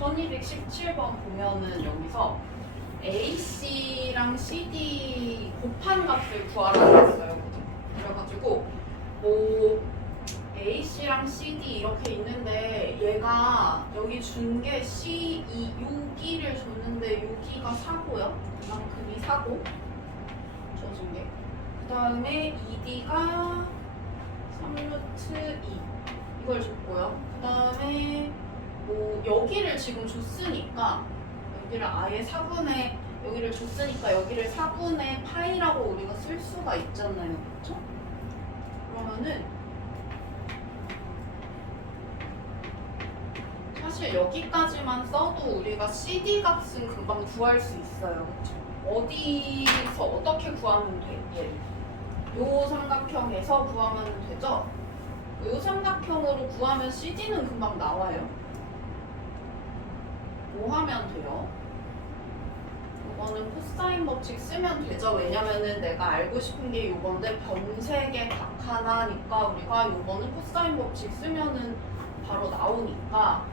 1217번 보면은 여기서 AC랑 CD 곱한 값을 구하라고 했어요. 그래가지고 뭐 AC랑 CD 이렇게 있는데 얘가 여기 준 게 C2 여기를 줬는데 여기가 4고요. 이만큼이 4고 줘준 게. 그 다음에 ED가 3루트 2 이걸 줬고요. 그 다음에 뭐 여기를 지금 줬으니까 여기를 아예 4분의 여기를 줬으니까 여기를 4분의 파이라고 우리가 쓸 수가 있잖아요. 그렇죠? 그러면은 사실 여기까지만 써도 우리가 CD 값은 금방 구할 수 있어요. 그렇죠? 어디서 어떻게 구하면 돼? 얘를. 요 삼각형에서 구하면 되죠? 요 삼각형으로 구하면 CD는 금방 나와요. 뭐 하면 돼요? 이거는 코사인 법칙 쓰면 되죠. 왜냐면은 내가 알고 싶은 게 요건데 변색의 각 하나니까 우리가 요거는 코사인 법칙 쓰면은 바로 나오니까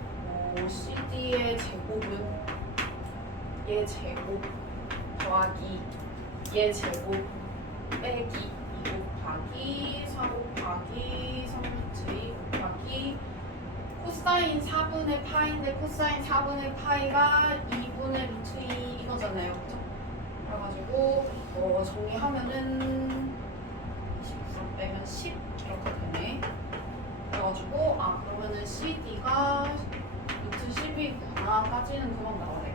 CD의 제곱은 얘 제곱 더하기 얘 제곱 빼기 2 곱하기 4 곱하기 3루트 2 곱하기 코사인 4분의 파인데 코사인 4분의 파이가 2분의 루트 2 이거잖아요. 그죠? 그래가지고 정리하면은 23 빼면 10 이렇게 되네. 그래가지고 그러면은 CD가 루트 10이구나 까지는 금방 나와요.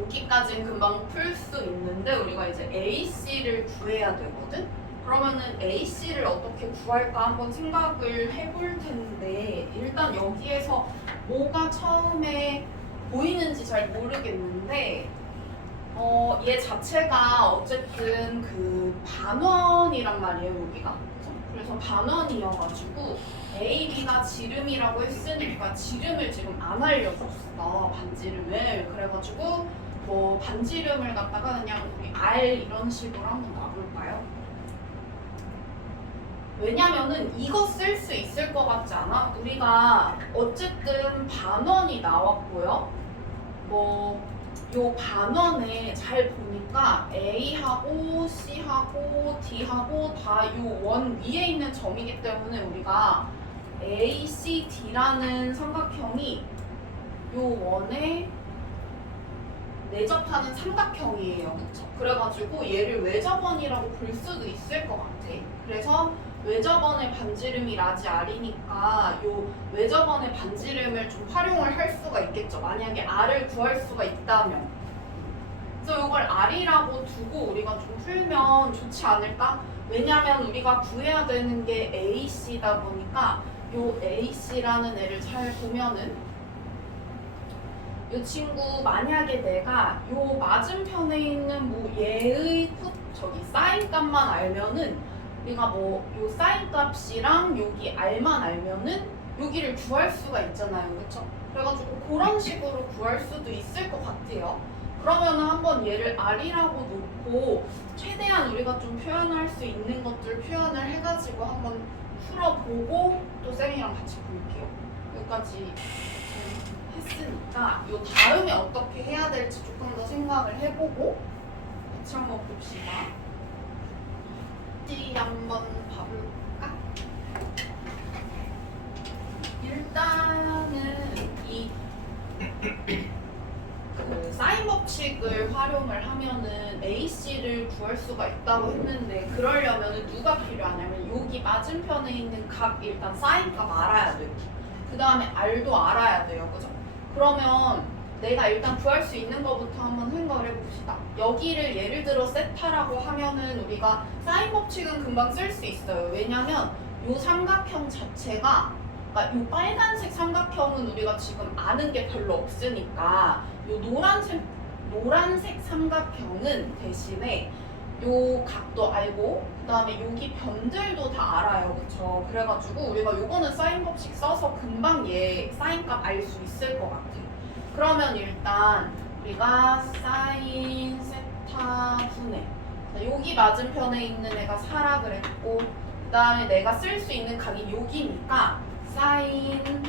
여기까지는 금방 풀 수 있는데 우리가 이제 AC를 구해야 되거든? 그러면은 AC를 어떻게 구할까 한번 생각을 해볼 텐데 일단 여기에서 뭐가 처음에 보이는지 잘 모르겠는데 얘 자체가 어쨌든 그 반원이란 말이에요 여기가. 그래서 반원이어가지고 A, B가 지름이라고 했으니까 지름을 지금 안 알려줬어 반지름을. 그래가지고 뭐 반지름을 갖다가 그냥 우리 R 이런 식으로 한번 놔볼까요? 왜냐면은 이거 쓸 수 있을 것 같지 않아? 우리가 어쨌든 반원이 나왔고요. 요 반원에 잘 보니까 A하고 C하고 D하고 다 요 원 위에 있는 점이기 때문에 우리가 ACD라는 삼각형이 요 원에 내접하는 삼각형이에요. 그쵸? 그래가지고 얘를 외접원이라고 볼 수도 있을 것 같아. 그래서 외접원의 반지름이 라지 R이니까 요 외접원의 반지름을 좀 활용을 할 수가 있겠죠. 만약에 R을 구할 수가 있다면. 그래서 이걸 R이라고 두고 우리가 좀 풀면 좋지 않을까? 왜냐면 우리가 구해야 되는 게 AC다 보니까 요 AC라는 애를 잘 보면은 이 친구 만약에 내가 요 맞은편에 있는 뭐 얘의 사인 값만 알면은 우리가 요 사인 값이랑 여기 R만 알면은 여기를 구할 수가 있잖아요. 그쵸? 그래가지고 그런 식으로 구할 수도 있을 것 같아요. 그러면은 한번 얘를 R이라고 놓고 최대한 우리가 좀 표현할 수 있는 것들 표현을 해가지고 한번 풀어보고 또 쌤이랑 같이 볼게요. 여기까지 했으니까 요 다음에 어떻게 해야 될지 조금 더 생각을 해보고 같이 한번 봅시다. 한번 봐볼까? 일단은 이 사인 법칙을 활용을 하면은 AC를 구할 수가 있다고 했는데 그러려면은 누가 필요하냐면 여기 맞은편에 있는 값 일단 사인 값 알아야 돼요. 그 다음에 R도 알아야 돼요. 그죠? 그러면 내가 일단 구할 수 있는 것부터 한번 생각을 해봅시다. 여기를 예를 들어 세타라고 하면은 우리가 사인 법칙은 금방 쓸 수 있어요. 왜냐면 이 삼각형 자체가 그러니까 이 빨간색 삼각형은 우리가 지금 아는 게 별로 없으니까 이 노란색 삼각형은 대신에 요 각도 알고 그 다음에 여기 변들도 다 알아요. 그쵸? 그래가지고 우리가 요거는 사인 법칙 써서 금방 얘 사인 값 알 수 있을 것 같아. 그러면 일단 우리가 사인 세타 분의 여기 맞은편에 있는 애가 4라 그랬고 그 다음에 내가 쓸 수 있는 각이 여기니까 사인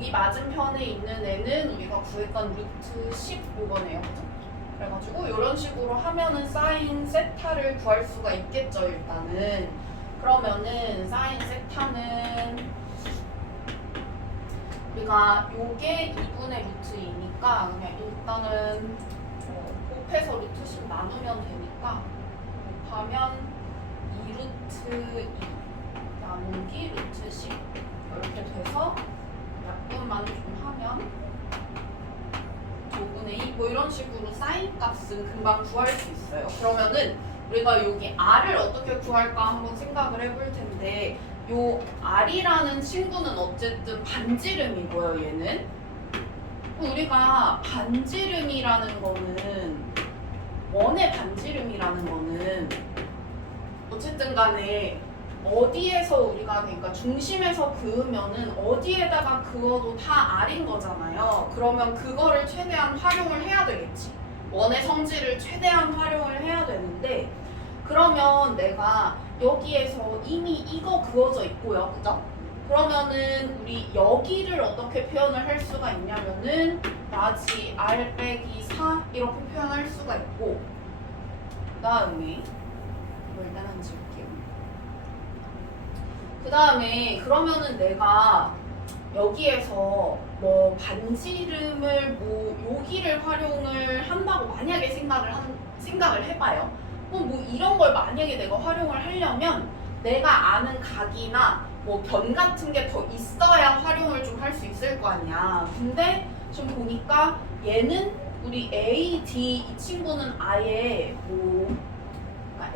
여기 맞은편에 있는 애는 우리가 구했던 루트 15번이에요. 그죠? 그래가지고 이런 식으로 하면은 사인 세타를 구할 수가 있겠죠, 일단은. 그러면은 사인 세타는 우리가 요게 2분의 루트 2니까 그냥 일단은 곱해서 루트 10 나누면 되니까 곱하면 2루트 2 나누기 루트 10 이렇게 돼서 약분만 좀 하면 5분의 2 뭐 이런 식으로 사인 값은 금방 구할 수 있어요. 그러면은 우리가 여기 r을 어떻게 구할까 한번 생각을 해볼 텐데 요 r이라는 친구는 어쨌든 반지름이고요. 얘는 우리가 반지름이라는 거는 원의 반지름이라는 거는 어쨌든 간에 어디에서 우리가 그러니까 중심에서 그으면은 어디에다가 그어도 다 r인 거잖아요. 그러면 그거를 최대한 활용을 해야 되겠지. 원의 성질을 최대한 활용을 해야 되는데 그러면 내가 여기에서 이미 이거 그어져 있고요. 그죠? 그러면은 우리 여기를 어떻게 표현을 할 수가 있냐면은 라지 r 빼기 4 이렇게 표현할 수가 있고 그 다음에 이거 일단 한 지울게요. 그 다음에 그러면은 내가 여기에서 뭐 반지름을 뭐 여기를 활용을 한다고 만약에 생각을 해봐요. 그럼 뭐 이런 걸 만약에 내가 활용을 하려면 내가 아는 각이나 뭐 변 같은 게 더 있어야 활용을 좀 할 수 있을 거 아니야. 근데 좀 보니까 얘는 우리 A, D 이 친구는 아예 뭐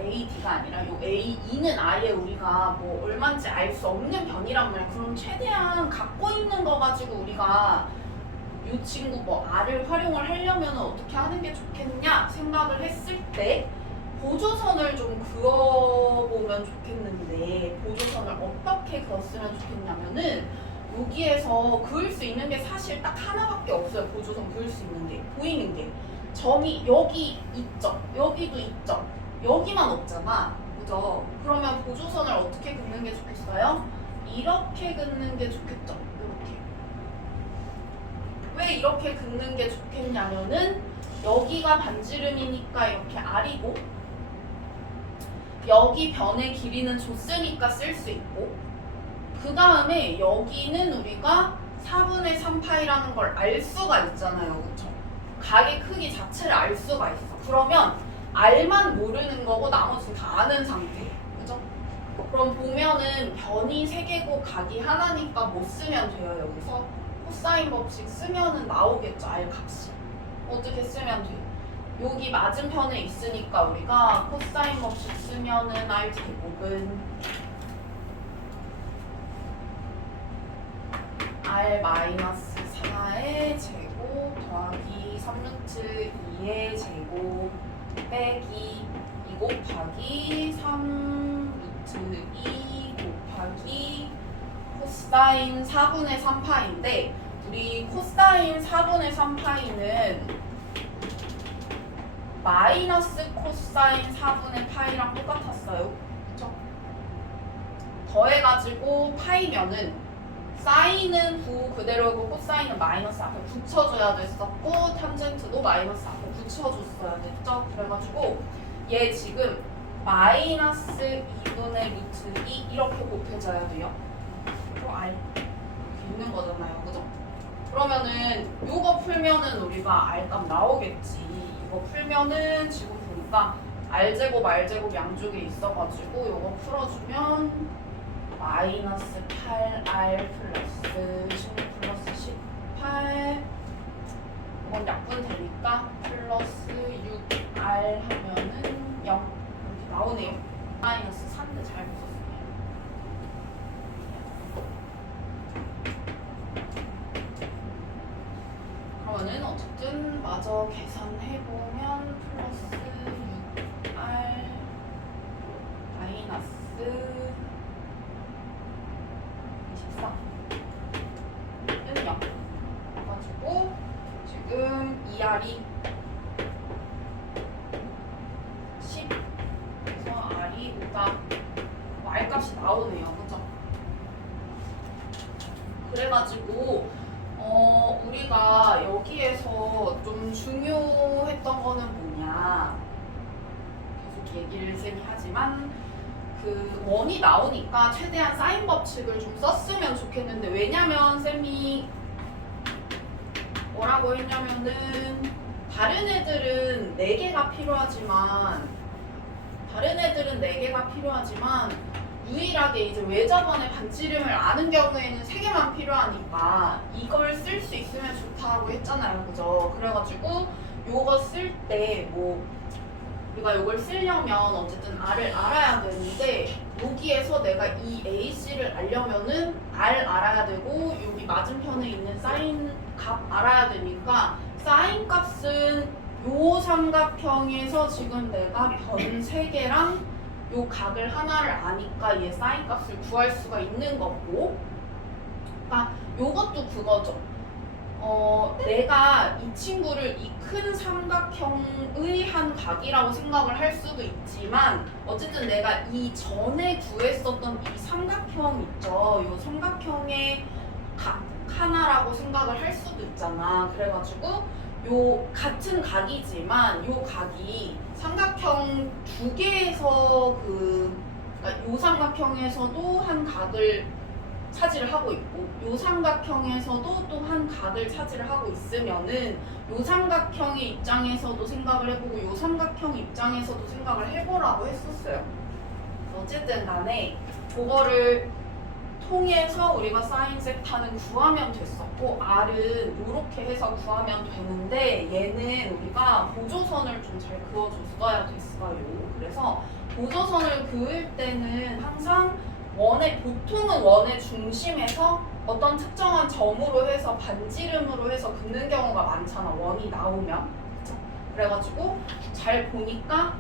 A, D가 아니라 요 A, E는 아예 우리가 뭐 얼마인지 알 수 없는 변이란 말이야. 그럼 최대한 갖고 있는 거 가지고 우리가 요 친구 뭐 R을 활용을 하려면 어떻게 하는 게 좋겠냐 생각을 했을 때 보조선을 좀 그어보면 좋겠는데 보조선을 어떻게 그었으면 좋겠냐면은 여기에서 그을 수 있는 게 사실 딱 하나밖에 없어요. 보조선 그을 수 있는 게 보이는 게 점이 여기 있죠. 여기도 있죠. 여기만 없잖아. 그죠? 그러면 보조선을 어떻게 긋는 게 좋겠어요? 이렇게 긋는 게 좋겠죠. 이렇게. 왜 이렇게 긋는 게 좋겠냐면은 여기가 반지름이니까 이렇게 R이고 여기 변의 길이는 줬으니까 쓸 수 있고 그 다음에 여기는 우리가 4분의 3파이라는 걸 알 수가 있잖아요. 그쵸? 각의 크기 자체를 알 수가 있어. 그러면 R만 모르는 거고 나머지는 다 아는 상태. 그죠? 그럼 보면은 변이 3개고 각이 하나니까 뭐 쓰면 돼요. 여기서 코사인 법칙 쓰면은 나오겠죠. R 값이. 어떻게 쓰면 돼요? 여기 맞은편에 있으니까 우리가 코사인 법칙 쓰면은 R 제곱은 R-4의 제곱 더하기 3루트 2의 제곱 빼기 2 곱하기 3루트 2 곱하기 코사인 4분의 3파인데 우리 코사인 4분의 3파이는 마이너스 코사인 4분의 파이랑 똑같았어요. 그쵸? 더해가지고 파이면은 사인은 9 그대로고 코사인은 마이너스 앞에 붙여줘야 됐었고 탄젠트도 마이너스 앞에 붙여줬어야 됐죠. 그래가지고 얘 지금 마이너스 2분의 루트 2 이렇게 곱해져야 돼요. 또 R 이렇게 있는 거잖아요. 그죠? 그러면은 요거 풀면은 우리가 R값 나오겠지. 이거 풀면은 지금 보니까 R제곱 R제곱 양쪽에 있어가지고 요거 풀어주면 마이너스 8R 플러스 16 플러스 18 이건 약분 되니까 플러스 6R 하면은 0 이렇게 나오네요. 마이너스 3대 잘 붙었어요. 그러면은 어쨌든 마저 계산해보면 플러스 6R 마이너스 24는 0 가지고 지금 2R이 10 그래서 R이 5가 R값이 나오네요. 그죠? 그래가지고 우리가 여기에서 좀 중요했던 거는 뭐냐, 계속 얘기를 쌤이 하지만 그 원이 나오니까 최대한 사인 법칙을 좀 썼으면 좋겠는데, 왜냐면 쌤이 뭐라고 했냐면은 다른 애들은 4개가 필요하지만 유일하게 이제 외접원의 반지름을 아는 경우에는 3개만 필요하니까 이걸 쓸 수 있으면 좋다고 했잖아요, 그죠? 그래가지고 요거 쓸 때 뭐 우리가 요걸 쓰려면 어쨌든 R을 알아야 되는데, 여기에서 내가 이 AC를 알려면은 R 알아야 되고 여기 맞은편에 있는 사인 값 알아야 되니까, 사인 값은 요 삼각형에서 지금 내가 변 3개랑 요 각을 하나를 아니까 얘 사인 값을 구할 수가 있는 거고, 그러니까 요것도 그거죠. 내가 이 친구를 이 큰 삼각형의 한 각이라고 생각을 할 수도 있지만, 어쨌든 내가 이 전에 구했었던 이 삼각형 있죠. 이 삼각형의 각 하나라고 생각을 할 수도 있잖아. 그래가지고 요 같은 각이지만 요 각이 삼각형 2개에서 그러니까 요 삼각형에서도 한 각을 차지를 하고 있고 요 삼각형에서도 또 한 각을 차지를 하고 있으면은 요 삼각형의 입장에서도 생각을 해보고 요 삼각형 입장에서도 생각을 해보라고 했었어요. 어쨌든 간에 그거를 통해서 우리가 사인 세타는 구하면 됐었고, R은 이렇게 해서 구하면 되는데, 얘는 우리가 보조선을 좀 잘 그어줬어야 됐어요. 그래서 보조선을 그을 때는 항상 보통은 원의 중심에서 어떤 특정한 점으로 해서 반지름으로 해서 긋는 경우가 많잖아, 원이 나오면. 그쵸? 그래가지고 잘 보니까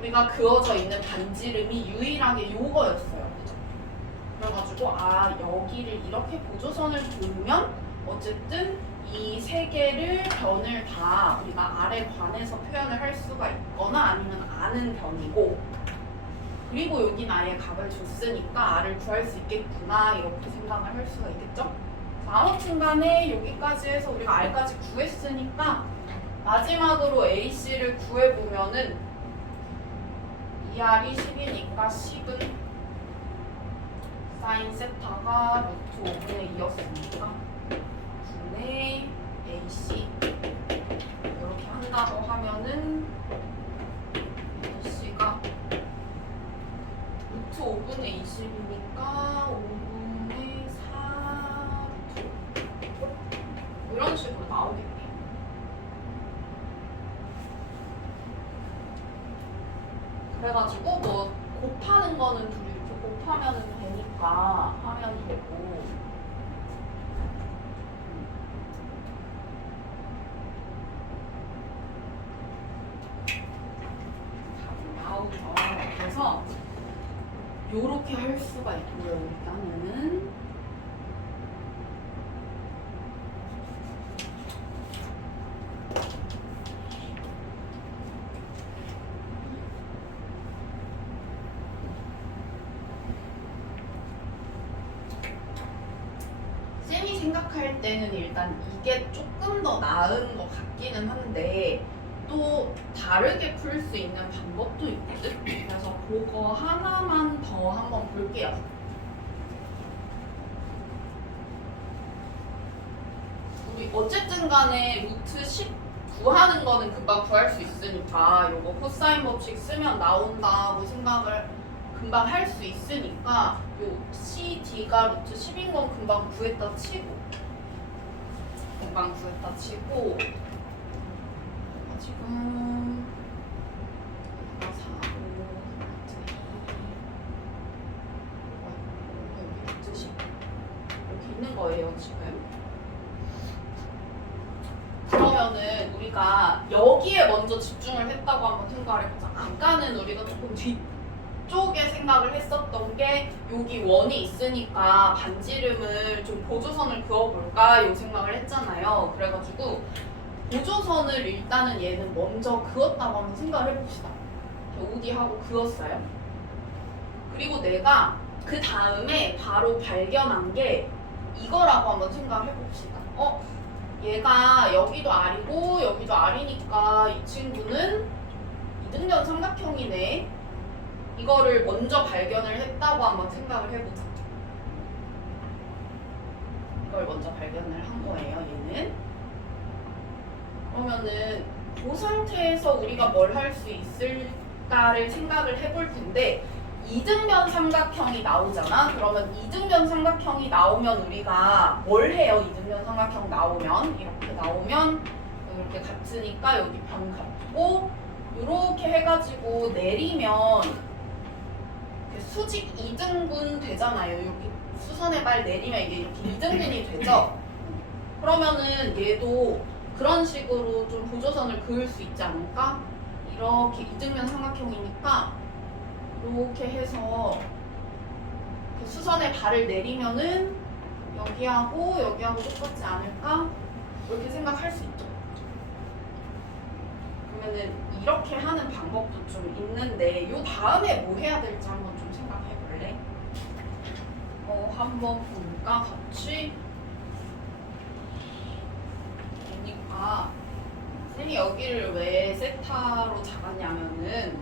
우리가 그어져 있는 반지름이 유일하게 요거였어요. 그죠? 그래가지고 여기를 이렇게 보조선을 그으면 어쨌든 이 3개를 변을 다 우리가 R에 관해서 표현을 할 수가 있거나 아니면 아는 변이고, 그리고 여긴 아예 각을 줬으니까 R을 구할 수 있겠구나 이렇게 생각을 할 수가 있겠죠? 아무튼 간에 여기까지 해서 우리가 R까지 구했으니까 마지막으로 AC를 구해보면은 2R이 10이니까 10은 사인 세타가 루트 5분의 2였으니까 9분의 AC 이렇게 한다고 하면은 AC가 루트 5분의 20이니까 5분의 4 이런 식으로 나오겠네요. 그래가지고 뭐 곱하는 거는 둘이 이렇게 곱하면 되니까 하면 되고, 답이 나오죠. 그래서 요렇게 할 수가 있고요. 일단은 쌤이 생각할 때는 일단 이게 조금 더 나은 것 같기는 한데 또 다르게 풀 수 있는 방법도 있거든. 그래서 그거 하나만 더 한번 볼게요. 우리 어쨌든 간에 루트 10 구하는 거는 금방 구할 수 있으니까 요거 코사인 법칙 쓰면 나온다고 생각을 금방 할 수 있으니까 요 CD가 루트 10인 건 금방 구했다 치고 지금 4, 5, 루트 10 이렇게 있는 거예요 지금. 그러면은 우리가 여기에 먼저 집중을 했다고 한번 생각을 해보자. 아까는 우리가 조금 뒤쪽에 생각을 했었던 게 여기 원이 있으니까 반지름을 좀 보조선을 그어볼까 이 생각을 했잖아요. 그래가지고 보조선을 일단은 얘는 먼저 그었다고 한번 생각을 해봅시다. OD하고 그었어요. 그리고 내가 그 다음에 바로 발견한 게 이거라고 한번 생각을 해봅시다. 얘가 여기도 R이고 여기도 R이니까 이 친구는 이등변 삼각형이네. 이거를 먼저 발견을 했다고 한번 생각을 해보자. 이걸 먼저 발견을 한 거예요, 얘는. 그러면은 그 상태에서 우리가 뭘 할 수 있을까를 생각을 해볼 텐데 이등변 삼각형이 나오잖아. 그러면 이등변 삼각형이 나오면 우리가 뭘 해요? 이등변 삼각형 나오면 이렇게 나오면 이렇게 같으니까 여기 변 같고 이렇게 해가지고 내리면 수직 2등분 되잖아요. 여기 수선의 발 내리면 이게 이렇게 2등분이 되죠. 그러면은 얘도 그런 식으로 좀 보조선을 그을 수 있지 않을까? 이렇게 이등변 삼각형이니까 이렇게 해서 수선의 발을 내리면은 여기하고 여기하고 똑같지 않을까? 이렇게 생각할 수 있죠. 그러면은 이렇게 하는 방법도 좀 있는데 요 다음에 뭐 해야 될지 한번 좀 생각해 볼래? 한번 볼까 같이? 보니까 쌤이 여기를 왜 세타로 잡았냐면은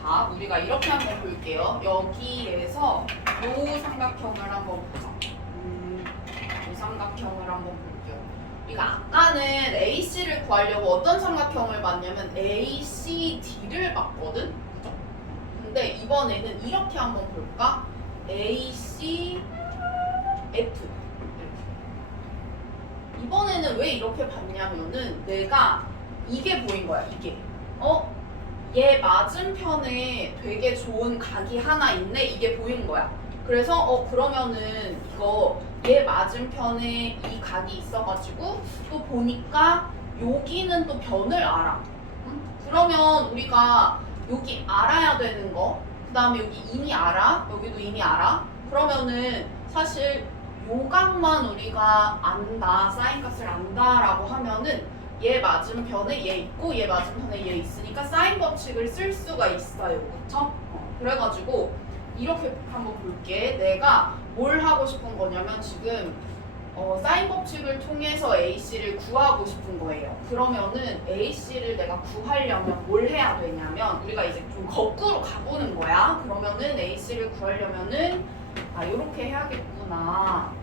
자, 우리가 이렇게 한번 볼게요. 여기에서 요 삼각형을 한번 보자. 요 삼각형을 한번 볼게요. 우리가 아까는 AC를 구하려고 어떤 삼각형을 봤냐면 ACD를 봤거든? 그죠? 근데 이번에는 이렇게 한번 볼까? ACF 이렇게. 이번에는 왜 이렇게 봤냐면은 내가 이게 보인 거야, 이게. 얘 맞은편에 되게 좋은 각이 하나 있네, 이게 보인 거야. 그래서 그러면은 이거 얘 맞은편에 이 각이 있어가지고 또 보니까 여기는 또 변을 알아. 응? 그러면 우리가 여기 알아야 되는 거, 그 다음에 여기 이미 알아, 여기도 이미 알아. 그러면은 사실 요 각만 우리가 안다, 사인 값을 안다라고 하면은 얘 맞은편에 얘 있고 얘 맞은편에 얘 있으니까 사인 법칙을 쓸 수가 있어요. 그쵸? 그래가지고 이렇게 한번 볼게. 내가 뭘 하고 싶은 거냐면 지금 사인 법칙을 통해서 AC를 구하고 싶은 거예요. 그러면은 AC를 내가 구하려면 뭘 해야 되냐면 우리가 이제 좀 거꾸로 가보는 거야. 그러면은 AC를 구하려면은 이렇게 해야겠구나.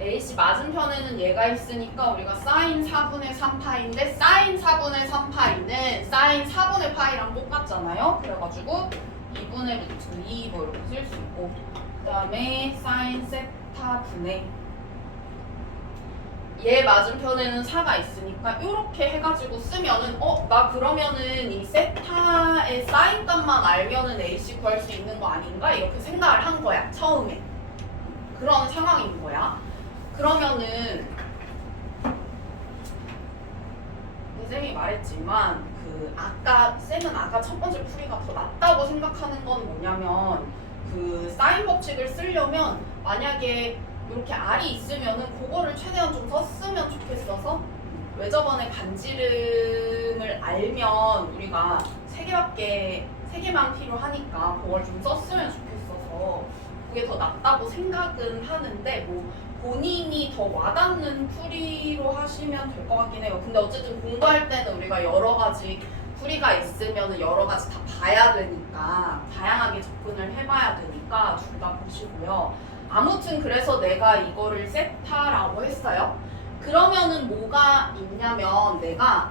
AC 맞은편에는 얘가 있으니까 우리가 사인 4분의 3파인데 사인 4분의 3파이는 사인 4분의 파이랑 똑같잖아요. 그래가지고 2분의 루트 2 뭐 이렇게 쓸 수 있고 그 다음에 사인 세타 분의 얘 맞은편에는 4가 있으니까 이렇게 해가지고 쓰면은 나 그러면은 이 세타의 사인 값만 알면은 AC 구할 수 있는 거 아닌가? 이렇게 생각을 한 거야, 처음에. 그런 상황인 거야. 그러면은 쌤이 말했지만 쌤은 아까 첫 번째 풀이가 더 낫다고 생각하는 건 뭐냐면 그 사인 법칙을 쓰려면 만약에 이렇게 R이 있으면은 그거를 최대한 좀 썼으면 좋겠어서 왜 저번에 반지름을 알면 우리가 세 개만 필요하니까 그걸 좀 썼으면 좋겠어서 그게 더 낫다고 생각은 하는데 뭐 본인이 더 와닿는 풀이로 하시면 될 것 같긴 해요. 근데 어쨌든 공부할 때는 우리가 여러 가지 풀이가 있으면 여러 가지 다 봐야 되니까 다양하게 접근을 해봐야 되니까 둘 다 보시고요. 아무튼 그래서 내가 이거를 세타라고 했어요. 그러면은 뭐가 있냐면 내가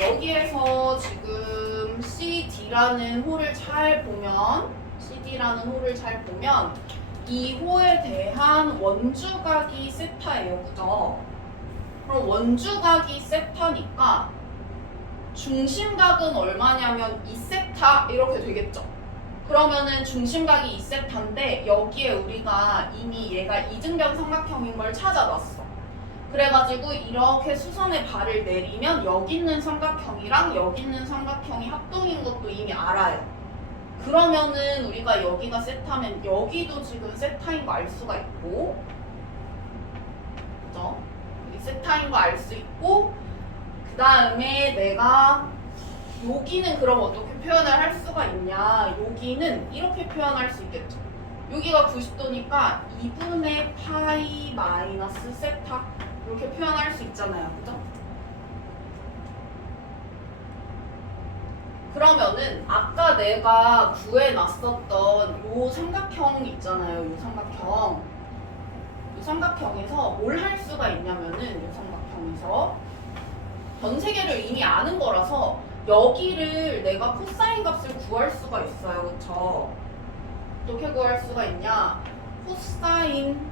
여기에서 지금 CD라는 홀을 잘 보면 이 호에 대한 원주각이 세타예요. 그죠? 그럼 원주각이 세타니까 중심각은 얼마냐면 2세타 이렇게 되겠죠. 그러면은 중심각이 2세타인데 여기에 우리가 이미 얘가 이등변 삼각형인 걸 찾아놨어. 그래가지고 이렇게 수선의 발을 내리면 여기 있는 삼각형이랑 여기 있는 삼각형이 합동인 것도 이미 알아요. 그러면은 우리가 여기가 세타면 여기도 지금 세타인 거 알 수가 있고, 그죠? 여기 세타인 거 알 수 있고, 그 다음에 내가 여기는 그럼 어떻게 표현을 할 수가 있냐? 여기는 이렇게 표현할 수 있겠죠. 여기가 90도니까 2분의 파이 마이너스 세타 이렇게 표현할 수 있잖아요. 그죠? 그러면은 아까 내가 구해놨었던 요 삼각형 있잖아요. 요 삼각형. 요 삼각형에서 뭘 할 수가 있냐면은 요 삼각형에서 전 세계를 이미 아는 거라서 여기를 내가 코사인 값을 구할 수가 있어요. 그쵸? 어떻게 구할 수가 있냐? 코사인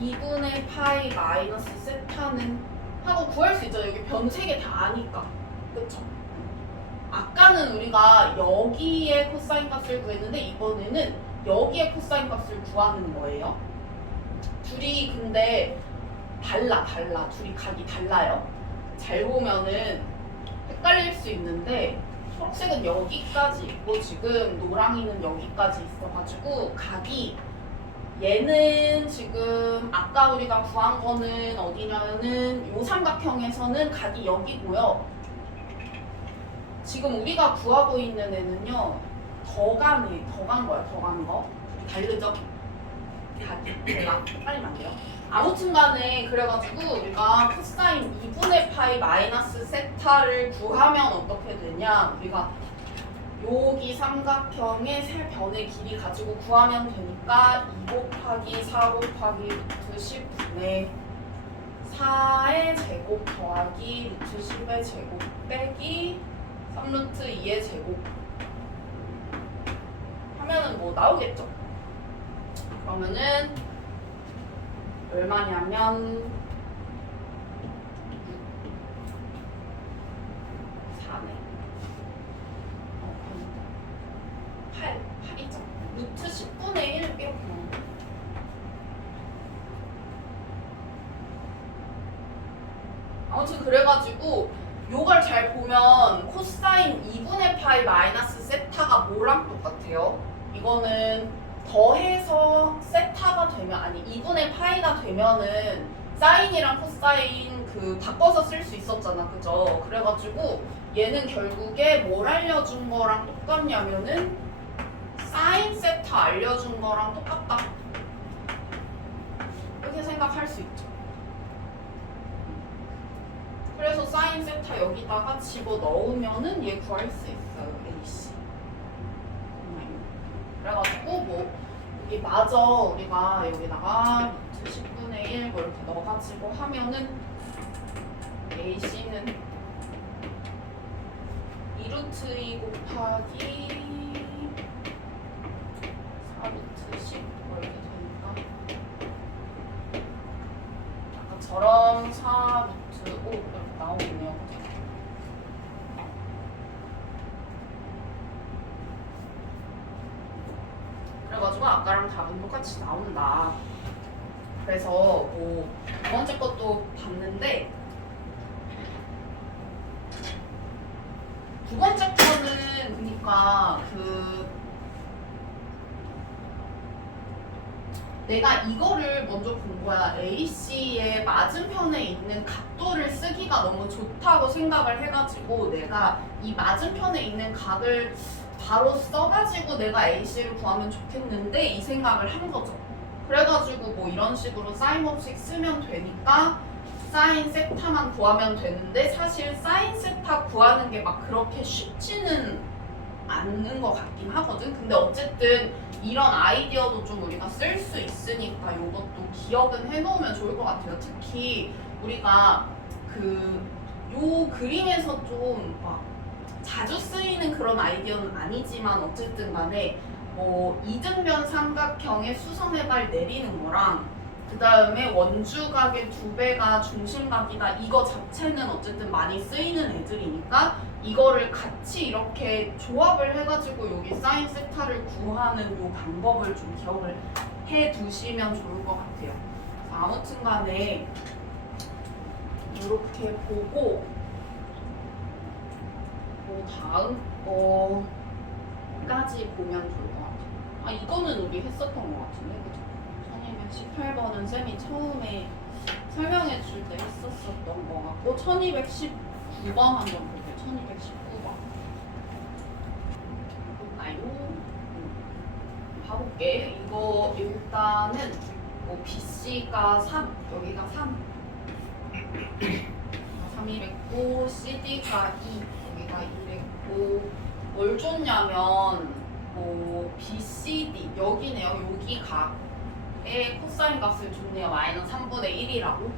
2분의 파이 마이너스 세타는 하고 구할 수 있죠. 여기 변 세 개 다 아니까. 그쵸? 아까는 우리가 여기에 코사인 값을 구했는데 이번에는 여기에 코사인 값을 구하는 거예요. 둘이 근데 달라. 둘이 각이 달라요. 잘 보면은 헷갈릴 수 있는데 초록색은 여기까지 있고 지금 노랑이는 여기까지 있어가지고 각이 얘는 지금 아까 우리가 구한 거는 어디냐면은 요 삼각형에서는 각이 여기고요. 지금 우리가 구하고 있는 애는요 더 간 거야. 더 간 거. 다르죠? 각이 제가 빨리 만들게요. 아무튼 간에 그래가지고 우리가 코사인 2분의 파이 마이너스 세타를 구하면 어떻게 되냐, 우리가 여기 삼각형의 세 변의 길이 가지고 구하면 되니까 2 곱하기 4 곱하기 루트 10분의 4의 제곱 더하기 루트 10의 제곱 빼기 3루트 2의 제곱 하면은 뭐 나오겠죠? 그러면은 얼마냐면 4네. 8이죠. 루트 10분의 1 이렇게 나오네. 아무튼 그래가지고 요걸 잘 보면 코사인 2분의 파이 마이너스 세타가 뭐랑 똑같아요? 이거는 더해서 세타가 되면, 아니 2분의 파이가 되면은 사인이랑 코사인 그 바꿔서 쓸 수 있었잖아. 그죠? 그래가지고 얘는 결국에 뭘 알려준 거랑 똑같냐면은 사인 세타 알려준 거랑 똑같다. 이렇게 생각할 수 있죠. 그래서 사인 세타 여기다가 집어넣으면은 얘 구할 수 있어요. AC. 그래가지고 뭐 여기 마저 우리가 여기다가 루트 10분의 1 뭐 이렇게 넣어가지고 하면은 AC는 2루트 2 곱하기 4루트 10 뭐 이렇게 되니까 아까처럼 4루트 5 이렇게 나오네요. 그래가지고 아까랑 답은 똑같이 나온다. 그래서 뭐 두 번째 것도 봤는데 두 번째 거는 그러니까 내가 이거를 먼저 본 거야. AC의 맞은편에 있는 각도를 쓰기가 너무 좋다고 생각을 해가지고 내가 이 맞은편에 있는 각을 바로 써가지고 내가 AC를 구하면 좋겠는데 이 생각을 한 거죠. 그래가지고 뭐 이런 식으로 사인 법칙 쓰면 되니까 사인 세타만 구하면 되는데 사실 사인 세타 구하는 게 막 그렇게 쉽지는 않는 것 같긴 하거든. 근데 어쨌든 이런 아이디어도 좀 우리가 쓸 수 있으니까 이것도 기억은 해놓으면 좋을 것 같아요. 특히 우리가 요 그림에서 좀 막 자주 쓰이는 그런 아이디어는 아니지만 어쨌든 간에 뭐 이등변 삼각형의 수선의 발 내리는 거랑 그 다음에 원주각의 2배가 중심각이다 이거 자체는 어쨌든 많이 쓰이는 애들이니까 이거를 같이 이렇게 조합을 해가지고 여기 사인 세타를 구하는 요 방법을 좀 기억을 해 두시면 좋을 것 같아요. 아무튼 간에 이렇게 보고 다음 거까지 보면 좋을 것 같아요. 아 이거는 우리 했었던 것 같은데 그죠? 1218번은 쌤이 처음에 설명해 줄 때 했었던 것 같고 1219번 한번 볼게요. 1219번 볼까요? 봐볼게. 이거 일단은 뭐 BC가 3, 여기가 3, 3이랬고 CD가 2, 여기가 2랬고 뭘 줬냐면 뭐 BCD 여기네요. 여기 각의 코사인 값을 줬네요. 마이너스 3분의 1이라고.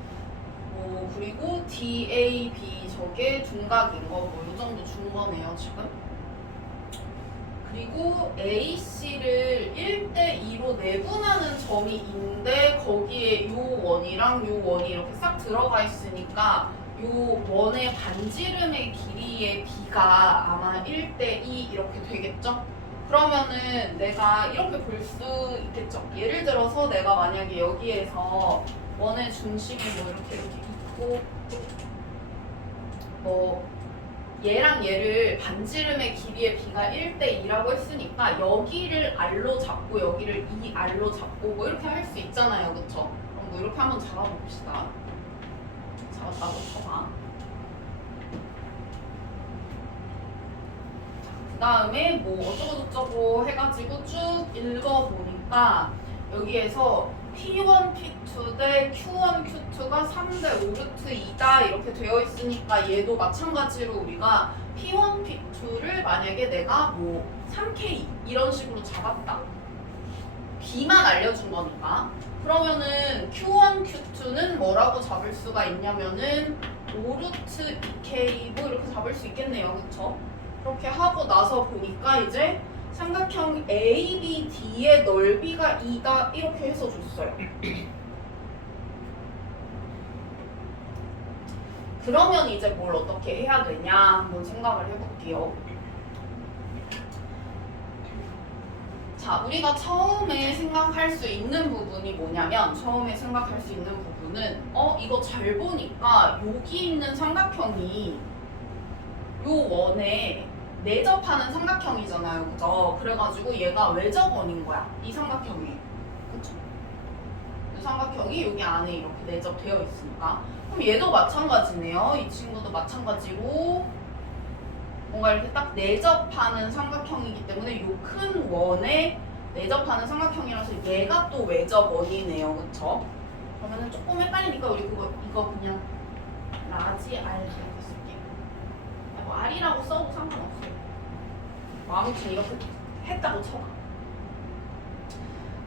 그리고 DAB 저게 중각인 거 뭐 이 정도 준 거네요 지금. 그리고 AC를 1대2로 내분하는 점이 있는데 거기에 요 원이랑 요 원이 이렇게 싹 들어가 있으니까 요 원의 반지름의 길이의 비가 아마 1대2 이렇게 되겠죠? 그러면은 내가 이렇게 볼 수 있겠죠? 예를 들어서 내가 만약에 여기에서 원의 중심이 뭐 이렇게 있고 뭐 얘랑 얘를 반지름의 길이의 비가 1대2라고 했으니까 여기를 R로 잡고 여기를 2R로 잡고 뭐 이렇게 할 수 있잖아요. 그쵸? 그럼 뭐 이렇게 한번 잡아봅시다. 잡았다고 쳐봐. 그 다음에 뭐 어쩌고저쩌고 해가지고 쭉 읽어보니까 여기에서 P1, P2 대 Q1, Q2가 3대 5루트 2다 이렇게 되어 있으니까 얘도 마찬가지로 우리가 P1, P2를 만약에 내가 뭐 3K 이런 식으로 잡았다. B만 알려준 거니까. 그러면은 Q1, Q2는 뭐라고 잡을 수가 있냐면은 5루트 2K 뭐 이렇게 잡을 수 있겠네요. 그쵸? 그렇게 하고 나서 보니까 이제 삼각형 ABD의 넓이가 2다 이렇게 해서 줬어요. 그러면 이제 뭘 어떻게 해야 되냐 한번 생각을 해볼게요. 자, 우리가 처음에 생각할 수 있는 부분이 뭐냐면 처음에 생각할 수 있는 부분은 이거 잘 보니까 여기 있는 삼각형이 요 원에 내접하는 삼각형이잖아요. 그죠? 그래가지고 얘가 외접원인 거야. 이 삼각형이. 그쵸? 이 삼각형이 여기 안에 이렇게 내접되어 있으니까. 그럼 얘도 마찬가지네요. 이 친구도 마찬가지로 뭔가 이렇게 딱 내접하는 삼각형이기 때문에 요 큰 원에 내접하는 삼각형이라서 얘가 또 외접원이네요. 그쵸? 그러면은 조금 헷갈리니까 우리 이거 그냥 라지 R 이렇게 쓸게요. 뭐 R이라고 써도 상관없어요. 아무튼 이렇게 했다고 쳐봐.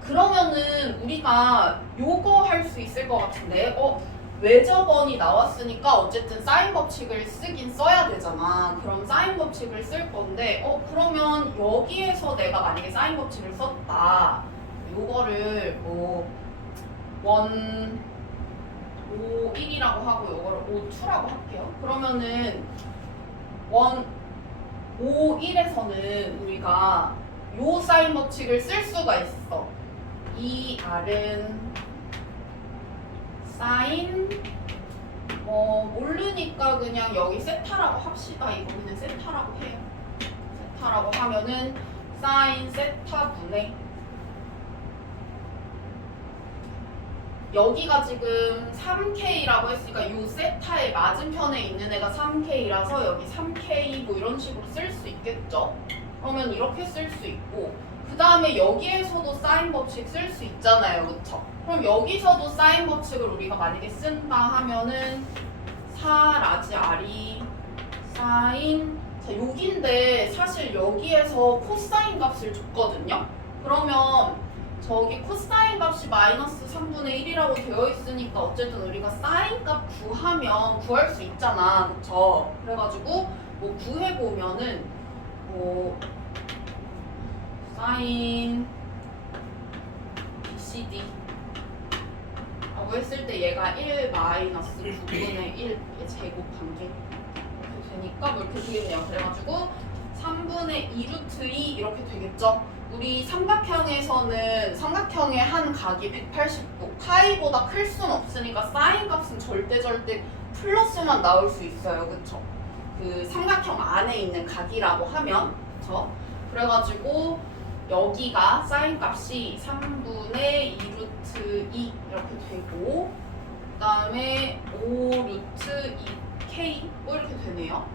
그러면은 우리가 요거 할 수 있을 것 같은데 외접원이 나왔으니까 어쨌든 사인 법칙을 쓰긴 써야 되잖아. 그럼 사인 법칙을 쓸 건데 그러면 여기에서 내가 만약에 사인 법칙을 썼다. 요거를 뭐 1, 5, 1이라고 하고 요거를 5, 2라고 할게요. 그러면은 1, 5, 1에서는 우리가 요 사인 법칙을 쓸 수가 있어. 이 R은 사인 모르니까 그냥 여기 세타라고 합시다. 이거 그냥 세타라고 해요. 세타라고 하면은 사인 세타분의 여기가 지금 3K라고 했으니까 요 세타의 맞은편에 있는 애가 3K라서 여기 3K 뭐 이런 식으로 쓸 수 있겠죠? 그러면 이렇게 쓸 수 있고 그 다음에 여기에서도 사인 법칙 쓸 수 있잖아요. 그쵸? 그럼 여기서도 사인 법칙을 우리가 만약에 쓴다 하면은 4 라지 R이 사인 자 여기인데 사실 여기에서 코사인 값을 줬거든요. 그러면 저기 코사인 값이 마이너스 3분의 1이라고 되어 있으니까 어쨌든 우리가 사인 값 구하면 구할 수 있잖아. 그쵸? 그래가지고 뭐 구해보면은 뭐 사인 BCD 라고 했을 때 얘가 1 마이너스 9분의 1의 제곱 관계 이렇게 되니까 뭐 이렇게 되겠네요. 그래가지고 3분의 2루트 2 이렇게 되겠죠? 우리 삼각형에서는 삼각형의 한 각이 180도 파이보다 클 순 없으니까 사인 값은 절대 플러스만 나올 수 있어요. 그쵸? 그 삼각형 안에 있는 각이라고 하면 그쵸? 그래가지고 여기가 사인 값이 3분의 2루트 2 이렇게 되고 그 다음에 5루트 2K 뭐 이렇게 되네요.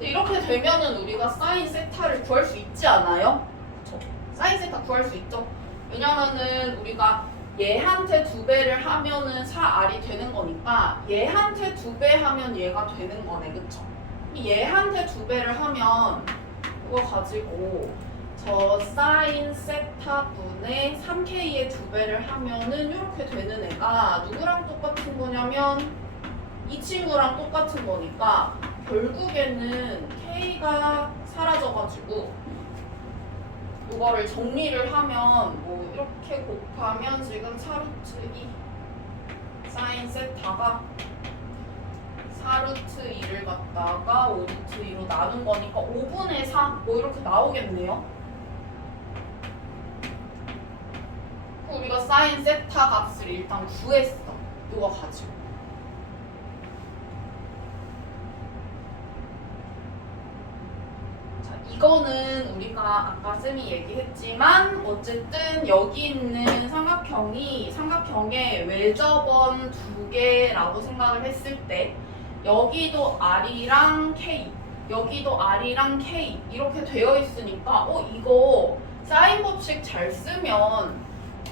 이렇게 되면은 우리가 사인 세타를 구할 수 있지 않아요? 그쵸? 사인 세타 구할 수 있죠. 왜냐면은 우리가 얘한테 2배를 하면은 4R이 되는 거니까 얘한테 2배 하면 얘가 되는 거네. 그쵸? 얘한테 2배를 하면 이거 가지고 저 사인 세타 분의 3K의 2배를 하면은 이렇게 되는 애가 누구랑 똑같은 거냐면 이 친구랑 똑같은 거니까 결국에는 K가 사라져가지고 이거를 정리를 하면 뭐 이렇게 곱하면 지금 4루트 2 사인 세타가 4루트 2를 갖다가 5루트 2로 나눈 거니까 5분의 3 뭐 이렇게 나오겠네요. 우리가 사인 세타 값을 일단 구했어. 이거 가지고. 자, 이거는 우리가 아까 쌤이 얘기했지만 어쨌든 여기 있는 삼각형의 외접원 2개라고 생각을 했을 때 여기도 R이랑 K, 여기도 R이랑 K 이렇게 되어 있으니까 이거 사인 법칙 잘 쓰면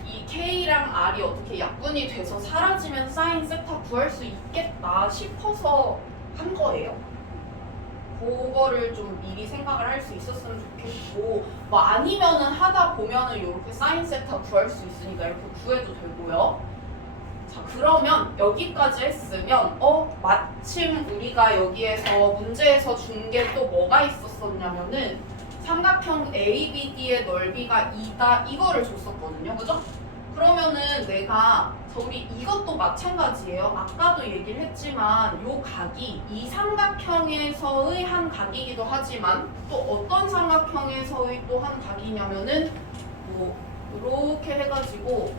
이 K랑 R이 어떻게 약분이 돼서 사라지면 사인 세타 구할 수 있겠다 싶어서 한 거예요. 그거를 좀 미리 생각을 할 수 있었으면 좋겠고 뭐 아니면은 하다 보면은 이렇게 사인 세타 구할 수 있으니까 이렇게 구해도 되고요. 자, 그러면 여기까지 했으면 마침 우리가 여기에서 문제에서 준 게 또 뭐가 있었었냐면은 삼각형 ABD의 넓이가 2다 이거를 줬었거든요. 그죠? 그러면은 내가 우리 이것도 마찬가지예요. 아까도 얘기를 했지만 요 각이 이 삼각형에서의 한 각이기도 하지만 또 어떤 삼각형에서의 또 한 각이냐면은 뭐 이렇게 해가지고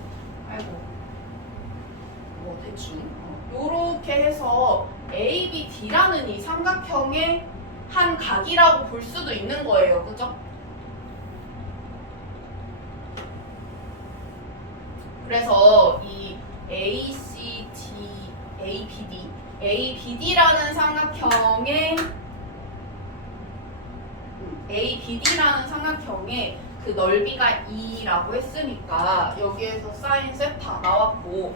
뭐 대충 요렇게 해서 ABD라는 이 삼각형의 한 각이라고 볼 수도 있는 거예요. 그죠? 그래서 이 ABD라는 삼각형의 그 넓이가 2라고 했으니까 여기에서 사인 세타 나왔고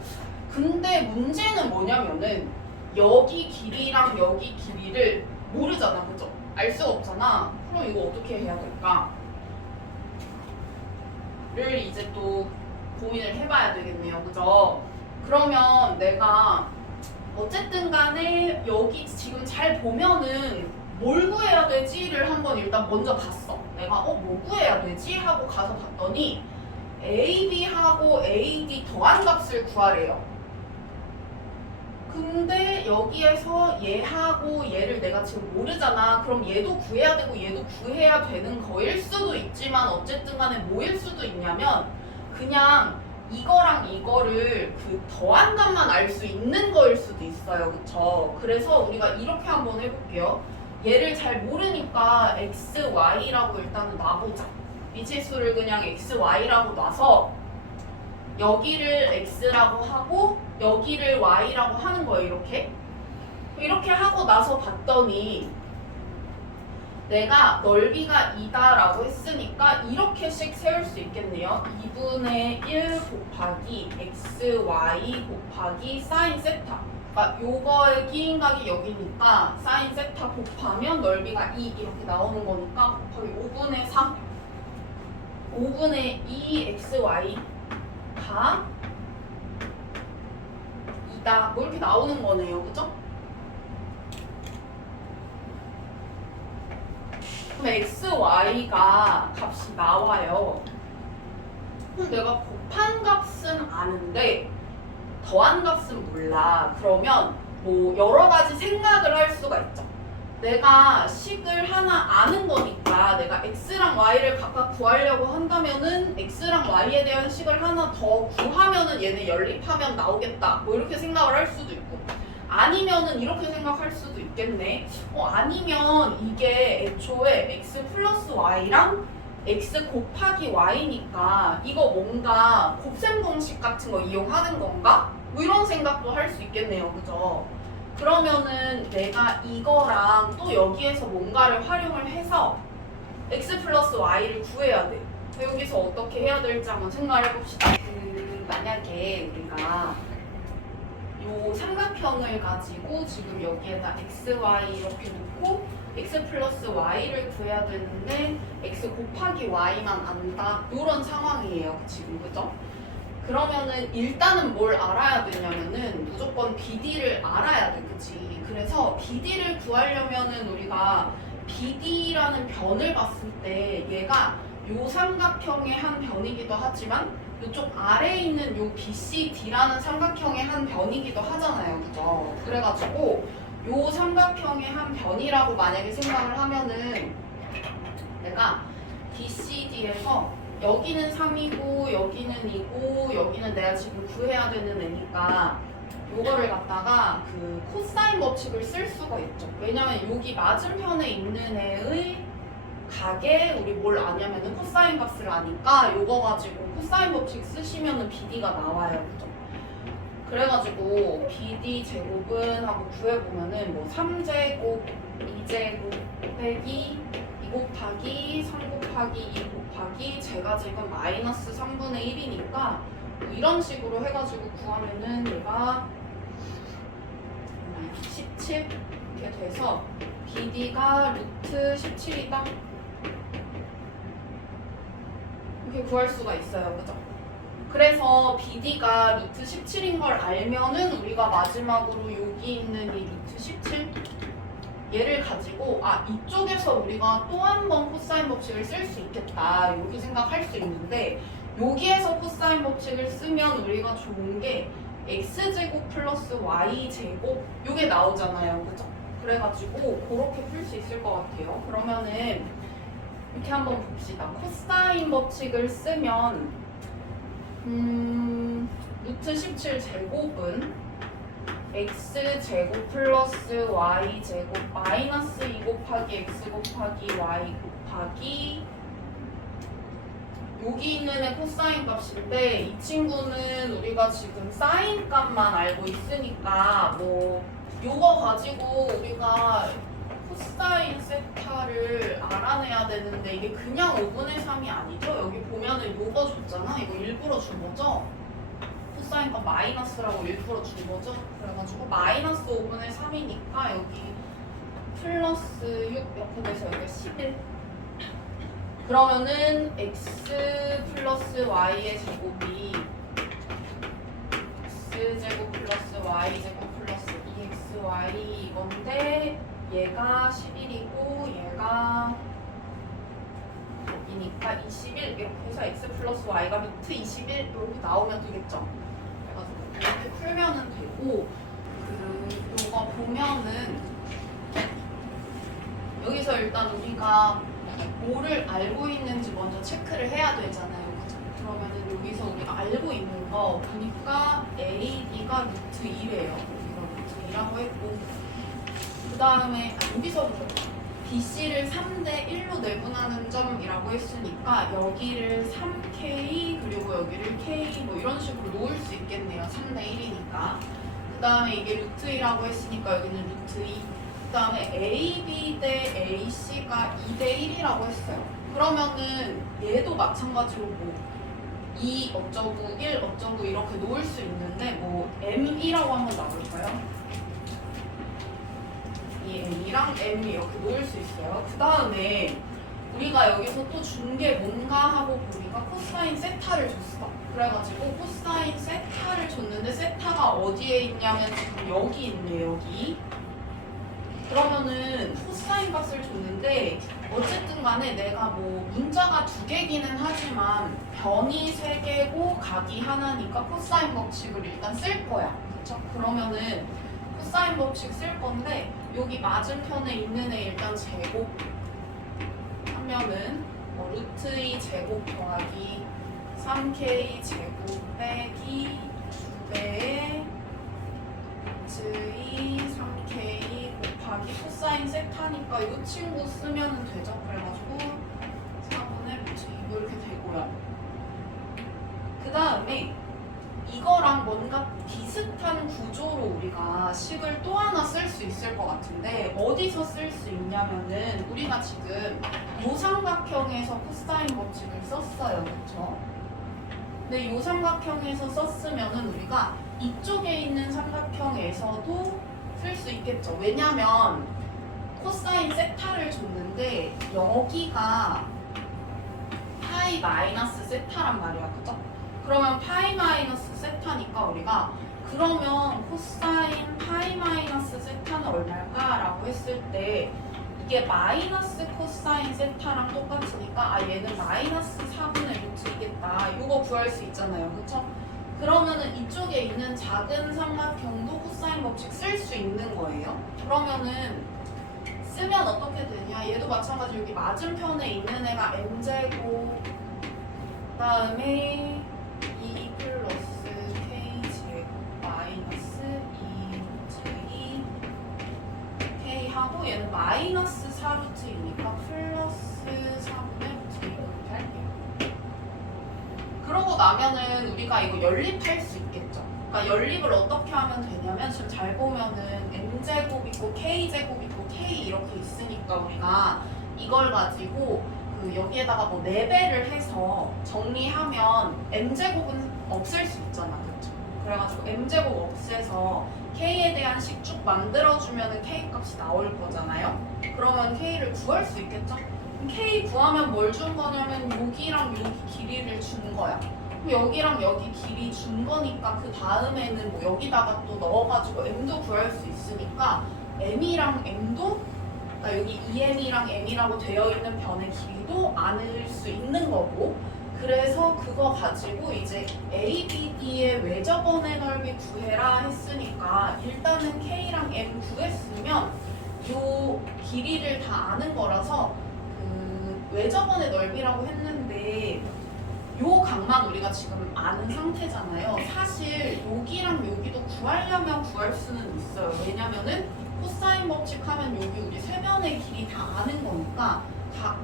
근데 문제는 뭐냐면은 여기 길이랑 여기 길이를 모르잖아. 그죠? 알 수가 없잖아. 그럼 이거 어떻게 해야 될까? 를 이제 또 고민을 해봐야 되겠네요. 그죠? 그러면 내가 어쨌든 간에 여기 지금 잘 보면은 뭘 구해야 되지를 한번 일단 먼저 봤어. 내가 뭐 구해야 되지? 하고 가서 봤더니 AB하고 AD 더한 값을 구하래요. 근데 여기에서 얘하고 얘를 내가 지금 모르잖아. 그럼 얘도 구해야 되고 얘도 구해야 되는 거일 수도 있지만 어쨌든 간에 뭐일 수도 있냐면 그냥 이거랑 이거를 그 더한 값만 알 수 있는 거일 수도 있어요. 그쵸? 그래서 우리가 이렇게 한번 해볼게요. 얘를 잘 모르니까 XY라고 일단은 놔보자. 미치수를 그냥 XY라고 놔서 여기를 X라고 하고 여기를 Y라고 하는 거예요. 이렇게 하고 나서 봤더니 내가 넓이가 2다라고 했으니까 이렇게씩 세울 수 있겠네요. 2분의 1 곱하기 XY 곱하기 사인 세타. 그러니까 요거의 기인각이 여기니까 사인 세타 곱하면 넓이가 2 이렇게 나오는 거니까 곱하기 5분의 3 5분의 2 XY가 2다 뭐 이렇게 나오는 거네요. 그죠? 그럼 XY가 값이 나와요. 그럼 내가 곱한 값은 아는데 더한 값은 몰라. 그러면 뭐 여러 가지 생각을 할 수가 있죠. 내가 식을 하나 아는 거니까 내가 X랑 Y를 각각 구하려고 한다면은 X랑 Y에 대한 식을 하나 더 구하면은 얘네 연립하면 나오겠다. 뭐 이렇게 생각을 할 수도 있고 아니면은 이렇게 생각할 수도 있겠네. 아니면 이게 애초에 X 플러스 Y랑 X 곱하기 Y니까 이거 뭔가 곱셈 공식 같은 거 이용하는 건가? 뭐 이런 생각도 할 수 있겠네요. 그죠? 그러면은 내가 이거랑 또 여기에서 뭔가를 활용을 해서 X 플러스 Y를 구해야 돼. 여기서 어떻게 해야 될지 한번 생각을 해봅시다. 만약에 우리가 요 삼각형을 가지고 지금 여기에다 x, y 이렇게 놓고 x 플러스 y를 구해야 되는데 x 곱하기 y만 안다 이런 상황이에요 지금. 그죠? 그러면은 일단은 뭘 알아야 되냐면은 무조건 BD를 알아야 돼. 그치? 그래서 BD를 구하려면은 우리가 BD라는 변을 봤을 때 얘가 요 삼각형의 한 변이기도 하지만 이쪽 아래에 있는 요 BCD라는 삼각형의 한 변이기도 하잖아요. 그죠? 그래가지고 요 삼각형의 한 변이라고 만약에 생각을 하면은 내가 BCD에서 여기는 3이고 여기는 2고 여기는 내가 지금 구해야 되는 애니까 요거를 갖다가 그 코사인 법칙을 쓸 수가 있죠. 왜냐면 여기 맞은편에 있는 애의 각에 우리 뭘 아냐면은 코사인 값을 아니까 요거 가지고 코사인 법칙 쓰시면은 BD가 나와요. 그죠? 그래가지고 BD 제곱은 하고 구해보면은 뭐 3제곱, 2제곱 빼기 2 곱하기 3 곱하기 2 곱하기 제가 지금 마이너스 3분의 1이니까 뭐 이런 식으로 해가지고 구하면은 얘가 17 이렇게 돼서 BD가 루트 17이다 이렇게 구할 수가 있어요. 그죠? 그래서 BD가 루트 17인 걸 알면은 우리가 마지막으로 여기 있는 이 루트 17 얘를 가지고 이쪽에서 우리가 또 한 번 코사인 법칙을 쓸 수 있겠다 여기 생각할 수 있는데 여기에서 코사인 법칙을 쓰면 우리가 좋은 게 x제곱 플러스 y제곱 요게 나오잖아요. 그죠? 그래가지고 그렇게 풀 수 있을 것 같아요. 그러면은 이렇게 한번 봅시다. 코사인 법칙을 쓰면 루트 17제곱은 x제곱 플러스 y제곱 마이너스 2 곱하기 x 곱하기 y 곱하기 여기 있는 애 코사인 값인데 이 친구는 우리가 지금 사인 값만 알고 있으니까 뭐 요거 가지고 우리가 코사인 세타를 알아내야 되는데 이게 그냥 5분의 3이 아니죠? 여기 보면은 요거 줬잖아. 이거 일부러 준 거죠? 코사인 값 마이너스라고 일부러 준 거죠? 그래가지고 마이너스 5분의 3이니까 여기 플러스 6 옆에 돼서 여기가 11 그러면은 x 플러스 y의 제곱이 x제곱 플러스 y제곱 플러스 2xy 이건데 얘가 11이고 얘가 여기니까 21 이렇게 해서 x 플러스 y가 루트 21 이렇게 나오면 되겠죠. 그래가지고 이렇게 풀면은 되고 요거 보면은 여기서 일단 우리가 뭐를 알고 있는지 먼저 체크를 해야 되잖아요. 그죠? 그러면은 여기서 우리가 알고 있는 거 보니까 AD가 루트 2래요. 여기가 루트 2라고 했고 그 다음에 여기서부터 BC를 3대 1로 내분하는 점이라고 했으니까 여기를 3K 그리고 여기를 K 뭐 이런 식으로 놓을 수 있겠네요. 3대 1이니까 그 다음에 이게 루트 2라고 했으니까 여기는 루트 2 그 다음에 AB 대 AC가 2대 1이라고 했어요. 그러면은 얘도 마찬가지로 뭐 2 어쩌고 1 어쩌고 이렇게 놓을 수 있는데 뭐 M2라고 한번 놔볼까요? 이 M이랑 M 이렇게 놓을 수 있어요. 그 다음에 우리가 여기서 또 준 게 뭔가 하고 보니까 코사인 세타를 줬어. 그래가지고 코사인 세타를 줬는데 세타가 어디에 있냐면 지금 여기 있네. 여기. 그러면은 코사인 값을 줬는데 어쨌든 간에 내가 뭐 문자가 2개기는 하지만 변이 3개고 각이 하나니까 코사인 법칙을 일단 쓸 거야. 그쵸? 그러면은 코사인 법칙 쓸 건데 여기 맞은편에 있는 애 일단 제곱 하면은 뭐 루트 2 제곱 더하기 3k 제곱 빼기 2배의 루트 2 3k 곱하기 코사인 세타니까 이 친구 쓰면 되죠. 그래가지고 4분의 루트 2 이렇게 되고요. 그 다음에 이거랑 뭔가 비슷한 구조로 우리가 식을 또 하나 쓸 수 있을 것 같은데 어디서 쓸 수 있냐면은 우리가 지금 요 삼각형에서 코사인 법칙을 썼어요. 그쵸? 근데 요 삼각형에서 썼으면은 우리가 이쪽에 있는 삼각형에서도 쓸 수 있겠죠. 왜냐면 코사인 세타를 줬는데 여기가 파이 마이너스 세타란 말이야. 그죠? 그러면 파이 마이너스 세타니까 우리가 그러면 코사인 파이 마이너스 세타는 얼마일까? 라고 했을 때 이게 마이너스 코사인 세타랑 똑같으니까 아 얘는 마이너스 4분의 루트이겠다. 이거 구할 수 있잖아요. 그쵸? 그러면은 이쪽에 있는 작은 삼각형도 코사인 법칙 쓸 수 있는 거예요. 그러면은 쓰면 어떻게 되냐? 얘도 마찬가지로 여기 맞은편에 있는 애가 m제곱 그다음에 2 플러스 k제곱 마이너스 2j k 하고 얘는 마이너스 4루트이니까 플러스 4분의 루트 이렇게 할게요. 그러고 나면은 우리가 이거 연립할 수 있겠죠. 그러니까 연립을 어떻게 하면 되냐면 지금 잘 보면은 m제곱 있고 k제곱 있고 k 이렇게 있으니까 우리가 이걸 가지고 그 여기에다가 뭐 4배를 해서 정리하면 m제곱은 없앨 수 있잖아. 그렇죠? 그래가지고 m제곱 없애서 k에 대한 식 쭉 만들어주면 k 값이 나올 거잖아요. 그러면 k를 구할 수 있겠죠? 그럼 k 구하면 뭘 준 거냐면 여기랑 여기 길이를 준 거야. 그럼 여기랑 여기 길이 준 거니까 그 다음에는 뭐 여기다가 또 넣어가지고 m도 구할 수 있으니까 m이랑 m도 그러니까 여기 2m이랑 m이라고 되어 있는 변의 길이도 안을 수 있는 거고 그래서 그거 가지고 이제 A, B, D의 외접원의 넓이 구해라 했으니까 일단은 K랑 M 구했으면 요 길이를 다 아는 거라서 그 외접원의 넓이라고 했는데 요 각만 우리가 지금 아는 상태잖아요. 사실 여기랑 여기도 구하려면 구할 수는 있어요. 왜냐면은 코사인 법칙 하면 여기 우리 세변의 길이 다 아는 거니까 각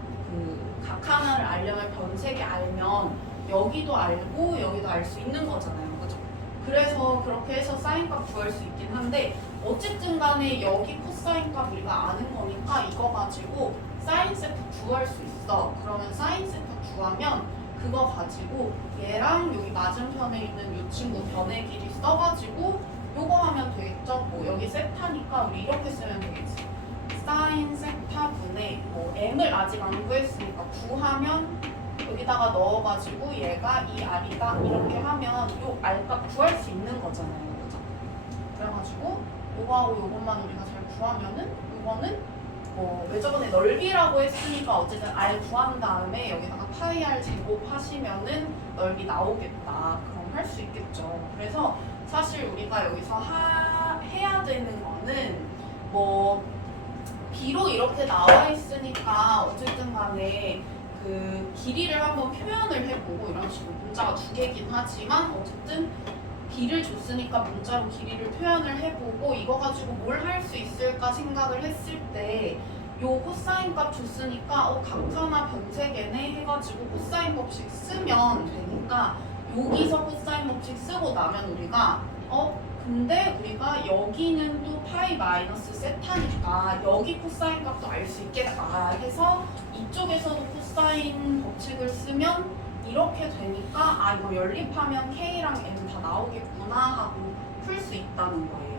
하나를 알려면 변색이 알면 여기도 알고 여기도 알 수 있는 거잖아요. 그죠? 그래서 그렇게 해서 사인 값 구할 수 있긴 한데 어쨌든 간에 여기 코사인 값 우리가 아는 거니까 이거 가지고 사인 세타 구할 수 있어. 그러면 사인 세타 구하면 그거 가지고 얘랑 여기 맞은편에 있는 이 친구 변의 길이 써가지고 요거 하면 되겠죠? 뭐 여기 세타니까 우리 이렇게 쓰면 되겠지. 사인 세타분의 뭐 m을 아직 안 구했으니까 구하면 여기다가 넣어가지고 얘가 이 r이다 이렇게 하면 요 r값 구할 수 있는 거잖아요. 그죠? 그래가지고 요거하고 요것만 우리가 잘 구하면은 요거는 뭐 외접원의 넓이라고 했으니까 어쨌든 r 구한 다음에 여기다가 파이 r 제곱 하시면은 넓이 나오겠다. 그럼 할 수 있겠죠. 그래서 사실 우리가 여기서 해야 되는 거는 뭐 B로 이렇게 나와 있으니까 어쨌든 간에 그 길이를 한번 표현을 해보고 이런 식으로 문자가 2개긴 하지만 어쨌든 B를 줬으니까 문자로 길이를 표현을 해보고 이거 가지고 뭘 할 수 있을까 생각을 했을 때 요 코사인 값 줬으니까 각 하나 변색에네 해가지고 코사인 법칙 쓰면 되니까 여기서 코사인 법칙 쓰고 나면 우리가 근데 우리가 여기는 또 파이 마이너스 세타니까 여기 코사인 값도 알 수 있겠다 해서 이쪽에서도 코사인 법칙을 쓰면 이렇게 되니까 이거 연립하면 K랑 M 다 나오겠구나 하고 풀 수 있다는 거예요.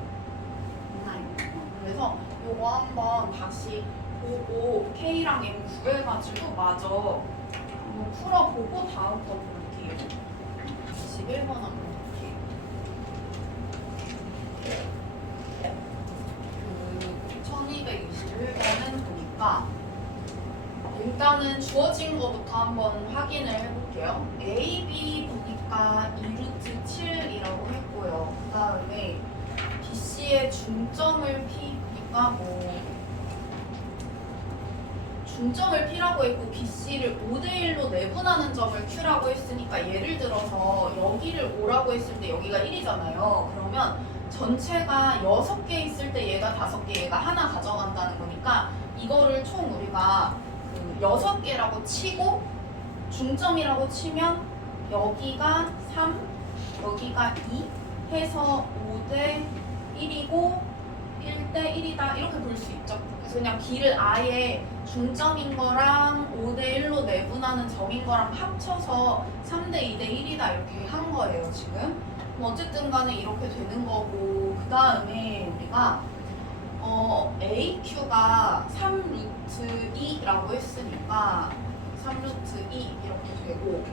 그래서 요거 한번 다시 보고 K랑 M 구해가지고 마저 한번 풀어보고 다음 거 볼게요. 11번 한번 볼게요. 그 1221번은 보니까 일단은 주어진 거부터 한번 확인을 해볼게요. A, B 보니까 2루트 7이라고 했고요. 그 다음에 B, C의 중점을 P 보니까 뭐 중점을 P라고 했고 B, C를 5대1로 내분하는 점을 Q라고 했으니까 예를 들어서 여기를 5라고 했을 때 여기가 1이잖아요. 그러면 전체가 6개 있을 때 얘가 5개, 얘가 하나 가져간다는 거니까 이거를 총 우리가 6개라고 치고 중점이라고 치면 여기가 3, 여기가 2 해서 5대 1이고 1대 1이다 이렇게 볼 수 있죠. 그래서 그냥 길을 아예 중점인 거랑 5대 1로 내분하는 점인 거랑 합쳐서 3대 2대 1이다 이렇게 한 거예요 지금. 뭐 어쨌든 간에 이렇게 되는 거고, 그 다음에 우리가 AQ가 3루트 2라고 했으니까 3루트 2 이렇게 되고,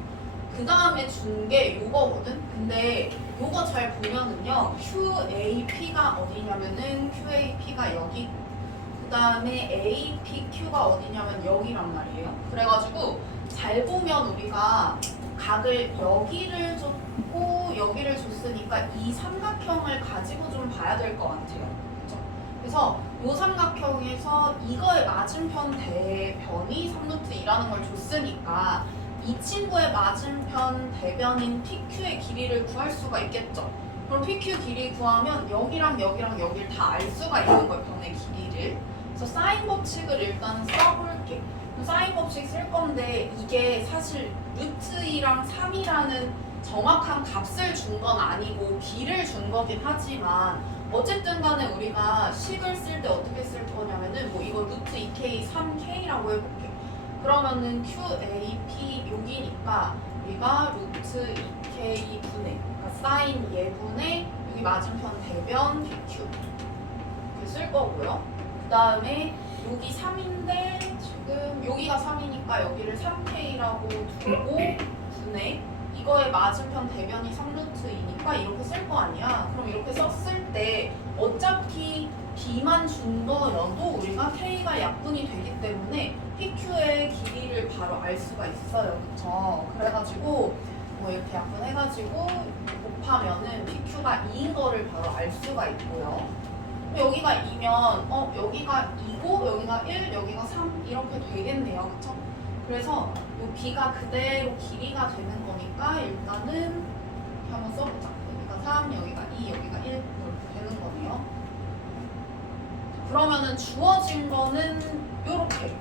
그 다음에 준 게 요거거든? 근데 요거 잘 보면은요, QAP가 어디냐면은 QAP가 여기, 그 다음에 APQ가 어디냐면 여기란 말이에요. 그래가지고 잘 보면 우리가 각을 여기를 줬고 여기를 줬으니까 이 삼각형을 가지고 좀 봐야 될 것 같아요. 그렇죠? 그래서 이 삼각형에서 이거의 맞은편 대변이 3루트 2라는 걸 줬으니까 이 친구의 맞은편 대변인 PQ의 길이를 구할 수가 있겠죠. 그럼 PQ 길이 구하면 여기랑 여기랑 여기를 다 알 수가 있는 거예요, 변의 길이를. 그래서 사인 법칙을 일단 써볼게. 사인 법칙 쓸 건데 이게 사실 루트 2랑 3이라는 정확한 값을 준 건 아니고 길을 준 거긴 하지만, 어쨌든 간에 우리가 식을 쓸 때 어떻게 쓸 거냐면은 뭐 이거 루트 2k 3k라고 해볼게. 그러면은 QAP 여기니까 우리가 루트 2k 분의, 그러니까 사인 예분의 여기 맞은편 대변 PQ 이렇게 쓸 거고요. 그 다음에 여기 3인데 지금 여기가 3이니까 여기를 3k라고 두고 분의 이거의 맞은편 대변이 3루트 2니까 이렇게 쓸 거 아니야. 그럼 이렇게 썼을 때 어차피 B만 준 거여도 우리가 K가 약분이 되기 때문에 PQ의 길이를 바로 알 수가 있어요. 그쵸? 그래가지고 뭐 이렇게 약분해가지고 곱하면은 PQ가 2인 거를 바로 알 수가 있고요. 여기가 2면 여기가 2고 여기가 1, 여기가 3 이렇게 되겠네요. 그쵸? 그래서 이 B가 그대로 길이가 되는 거니까 일단은 이렇게 한번 써보자. 여기가 3, 여기가 2, 여기가 1 이렇게 되는 거네요. 그러면은 주어진 거는 이렇게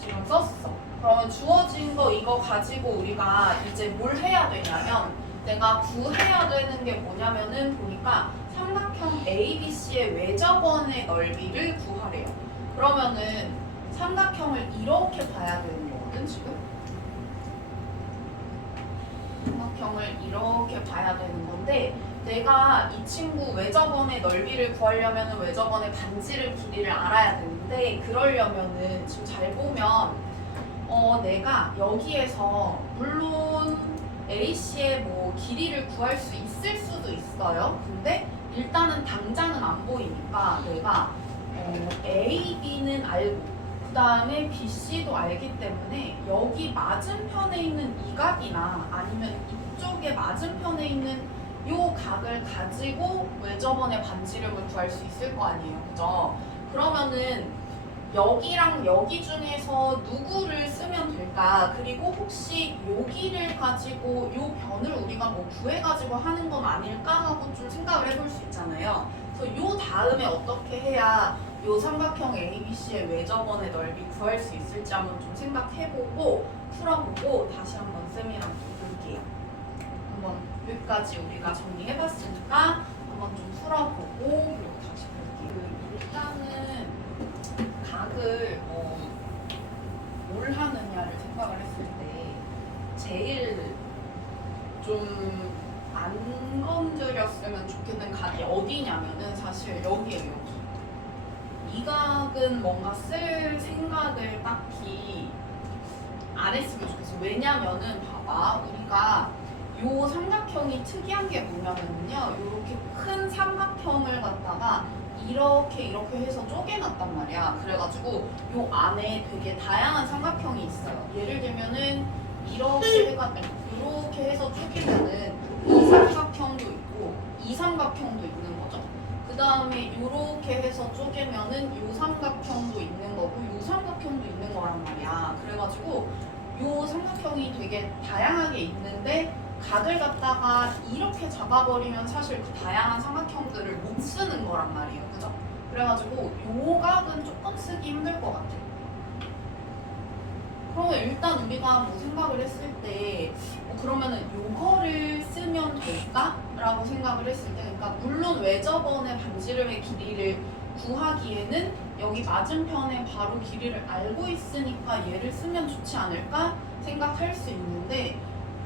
지금 썼어. 그러면 주어진 거 이거 가지고 우리가 이제 뭘 해야 되냐면, 내가 구해야 되는 게 뭐냐면은 보니까 삼각형 ABC의 외접원의 넓이를 구하래요. 그러면은 삼각형을 이렇게 봐야 되는 거거든 지금. 삼각형을 이렇게 봐야 되는 건데, 내가 이 친구 외접원의 넓이를 구하려면 외접원의 반지름 길이를 알아야 되는데, 그러려면은 지금 잘 보면 내가 여기에서 물론 AC의 뭐 길이를 구할 수 있을 수도 있어요. 근데 일단은 당장은 안 보이니까 내가 AB는 알고 그 다음에 BC도 알기 때문에 여기 맞은편에 있는 이 각이나 아니면 이쪽에 맞은편에 있는 요 각을 가지고 외접원의 반지름을 구할 수 있을 거 아니에요. 그죠? 그러면은 여기랑 여기 중에서 누구를 쓰면 될까? 그리고 혹시 여기를 가지고 요 변을 우리가 뭐 구해가지고 하는 건 아닐까 하고 좀 생각을 해볼 수 있잖아요. 그래서 요 다음에 어떻게 해야 요 삼각형 ABC의 외접원의 넓이 구할 수 있을지 한번 좀 생각해보고 풀어보고 다시 한번 쌤이랑 좀 볼게요. 한번 여기까지 우리가 정리해봤으니까 한번 좀 풀어보고 그리고 다시 볼게요. 일단은 각을 뭘 하느냐를 생각을 했을 때 제일 좀 안 건드렸으면 좋겠는 각이 어디냐면은 사실 여기에요. 여기. 이 각은 뭔가 쓸 생각을 딱히 안 했으면 좋겠어. 왜냐면은 봐봐, 우리가 요 삼각형이 특이한 게 뭐냐면요, 이렇게 큰 삼각형을 갖다가 이렇게 해서 쪼개놨단 말이야. 그래가지고 요 안에 되게 다양한 삼각형이 있어요. 예를 들면은 이렇게 해서 쪼개면은 이 삼각형도 있고 이 삼각형도 있는 거죠. 그 다음에 이렇게 해서 쪼개면은 요 삼각형도 있는 거고 요 삼각형도 있는 거란 말이야. 그래가지고 요 삼각형이 되게 다양하게 있는데 각을 갖다가 이렇게 잡아버리면 사실 그 다양한 삼각형들을 못 쓰는 거란 말이에요. 그죠? 그래가지고 요 각은 조금 쓰기 힘들 것 같아요. 그러면 일단 우리가 뭐 생각을 했을 때 그러면은 요거를 쓰면 될까? 라고 생각을 했을 때, 그러니까 물론 외접원의 반지름의 길이를 구하기에는 여기 맞은편에 바로 길이를 알고 있으니까 얘를 쓰면 좋지 않을까 생각할 수 있는데,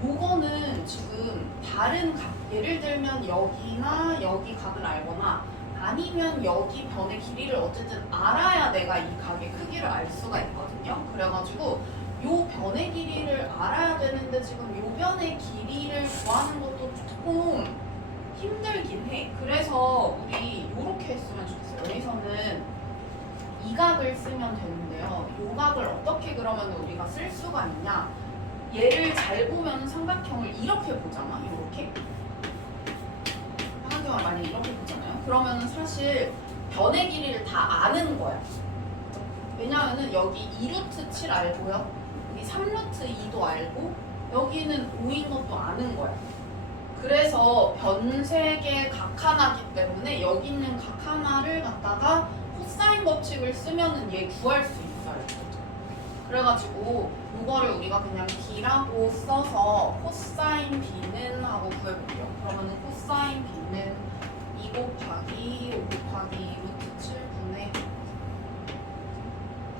요거는 지금 다른 각, 예를 들면 여기나 여기 각을 알거나 아니면 여기 변의 길이를 어쨌든 알아야 내가 이 각의 크기를 알 수가 있거든요. 그래가지고 요 변의 길이를 알아야 되는데 지금 요 변의 길이를 구하는 것도 조금 힘들긴 해. 그래서 우리 요렇게 했으면 좋겠어요. 여기서는 이 각을 쓰면 되는데요. 요 각을 어떻게 그러면 우리가 쓸 수가 있냐? 얘를 잘 보면 삼각형을 이렇게 보잖아. 이렇게. 삼각형을 만약에 이렇게 보잖아요. 그러면 사실 변의 길이를 다 아는 거야. 왜냐하면 여기 2루트 7 알고요. 여기 3루트 2도 알고 여기는 5인 것도 아는 거야. 그래서 변 3개 각 하나기 때문에 여기 있는 각 하나를 갖다가 코사인 법칙을 쓰면은 얘 구할 수 있어요. 그래가지고 이거를 우리가 그냥 B라고 써서 코사인 B는 하고 구해볼게요. 그러면은 코사인 B는 2 곱하기 5 곱하기 2루트 7분의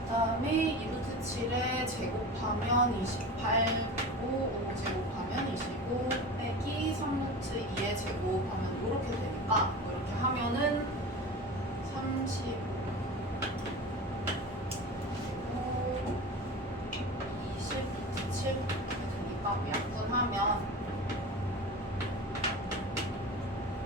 그 다음에 2루트 7에 제곱하면 28고 5 제곱하면 25 빼기 3루트 2에 제곱하면 이렇게 되니까 이렇게 하면은 30 7 이렇게 되니까 약분하면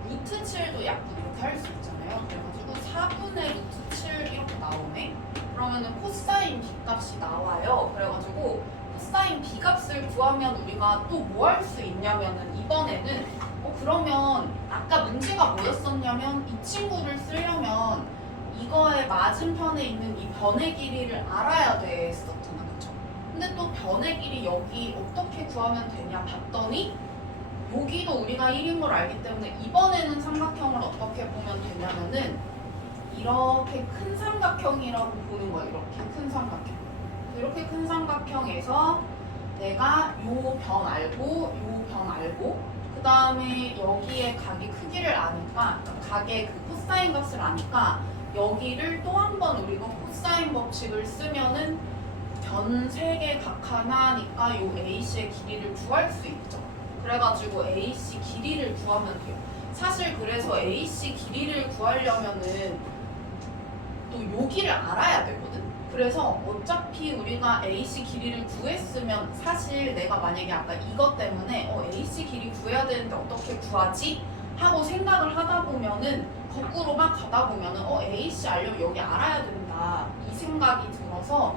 루트 7도 약분 이렇게 할 수 있잖아요. 그래가지고 4분의 루트 7 이렇게 나오네. 그러면은 코사인 B 값이 나와요. 그래가지고 코사인 B 값을 구하면 우리가 또 뭐 할 수 있냐면은 이번에는 그러면 아까 문제가 뭐였었냐면 이 친구를 쓰려면 이거의 맞은편에 있는 이 변의 길이를 알아야 됐었잖아. 그쵸? 근데 또 변의 길이 여기 어떻게 구하면 되냐 봤더니 여기도 우리가 1인 걸 알기 때문에 이번에는 삼각형을 어떻게 보면 되냐면은 이렇게 큰 삼각형이라고 보는 거야. 이렇게 큰 삼각형. 이렇게 큰 삼각형에서 내가 요 변 알고 요 변 알고 그 다음에 여기에 각의 크기를 아니까 그러니까 각의 그 코사인 값을 아니까 여기를 또 한 번 우리가 코사인 법칙을 쓰면은 변 3개 각 하나니까 요 AC의 길이를 구할 수 있죠. 그래가지고 AC 길이를 구하면 돼요. 사실 그래서 AC 길이를 구하려면은 또 여기를 알아야 되거든. 그래서 어차피 우리가 AC 길이를 구했으면 사실 내가 만약에 아까 이것 때문에 AC 길이 구해야 되는데 어떻게 구하지? 하고 생각을 하다 보면은 거꾸로 막 가다 보면은 AC 알려면 여기 알아야 된다 이 생각이 들어서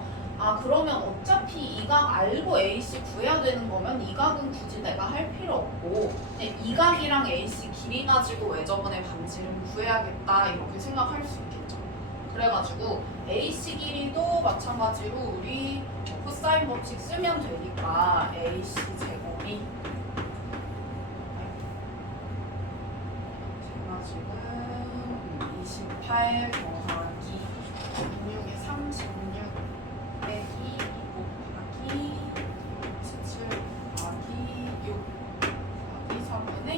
그러면 어차피 이 각 알고 AC 구해야 되는 거면 이 각은 굳이 내가 할 필요 없고 그냥 이 각이랑 AC 길이 가지고 외접원의 반지름 구해야겠다 이렇게 생각할 수 있겠죠. 그래가지고 AC 길이도 마찬가지로 우리 코사인 법칙 쓰면 되니까 AC 제곱이 제가 지금 28 더하기 16에 36 빼기 2 곱하기 7 더하기 6 더하기 3분의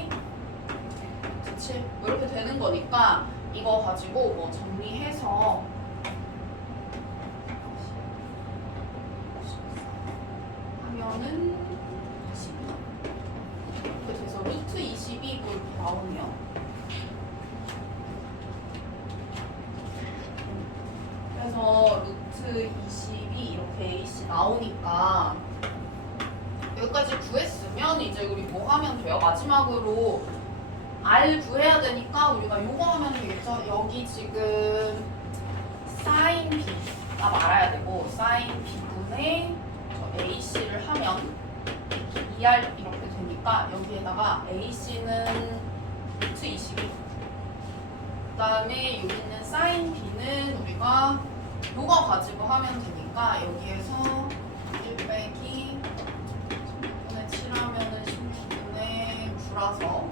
7 이렇게 되는 거니까 이거 가지고 뭐 정리해서 하면은 22 이렇게 돼서 루트 22 이렇게 나오네요. 그래서 루트 22 이렇게 AC 나오니까 여기까지 구했으면 이제 우리 뭐 하면 돼요? 마지막으로 R 구해야 되니까 우리가 요거 하면 되겠죠? 여기 지금 sin B가 알아야 되고 sin B분의 AC를 하면 2R 이렇게 되니까 여기에다가 AC는 루트 22 그 다음에 여기 있는 sin B는 우리가 요거 가지고 하면 되니까 여기에서 1 빼기 16분의 7 하면은 19분의 9라서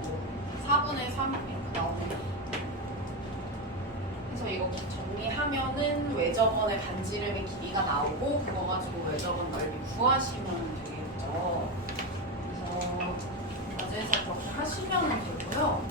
4분의 3 이렇게 나오네요. 그래서 이거 정리하면은 외접원의 반지름의 길이가 나오고 그거 가지고 외접원 넓이 구하시면 되겠죠. 그래서 안에서 그렇게 하시면 되고요.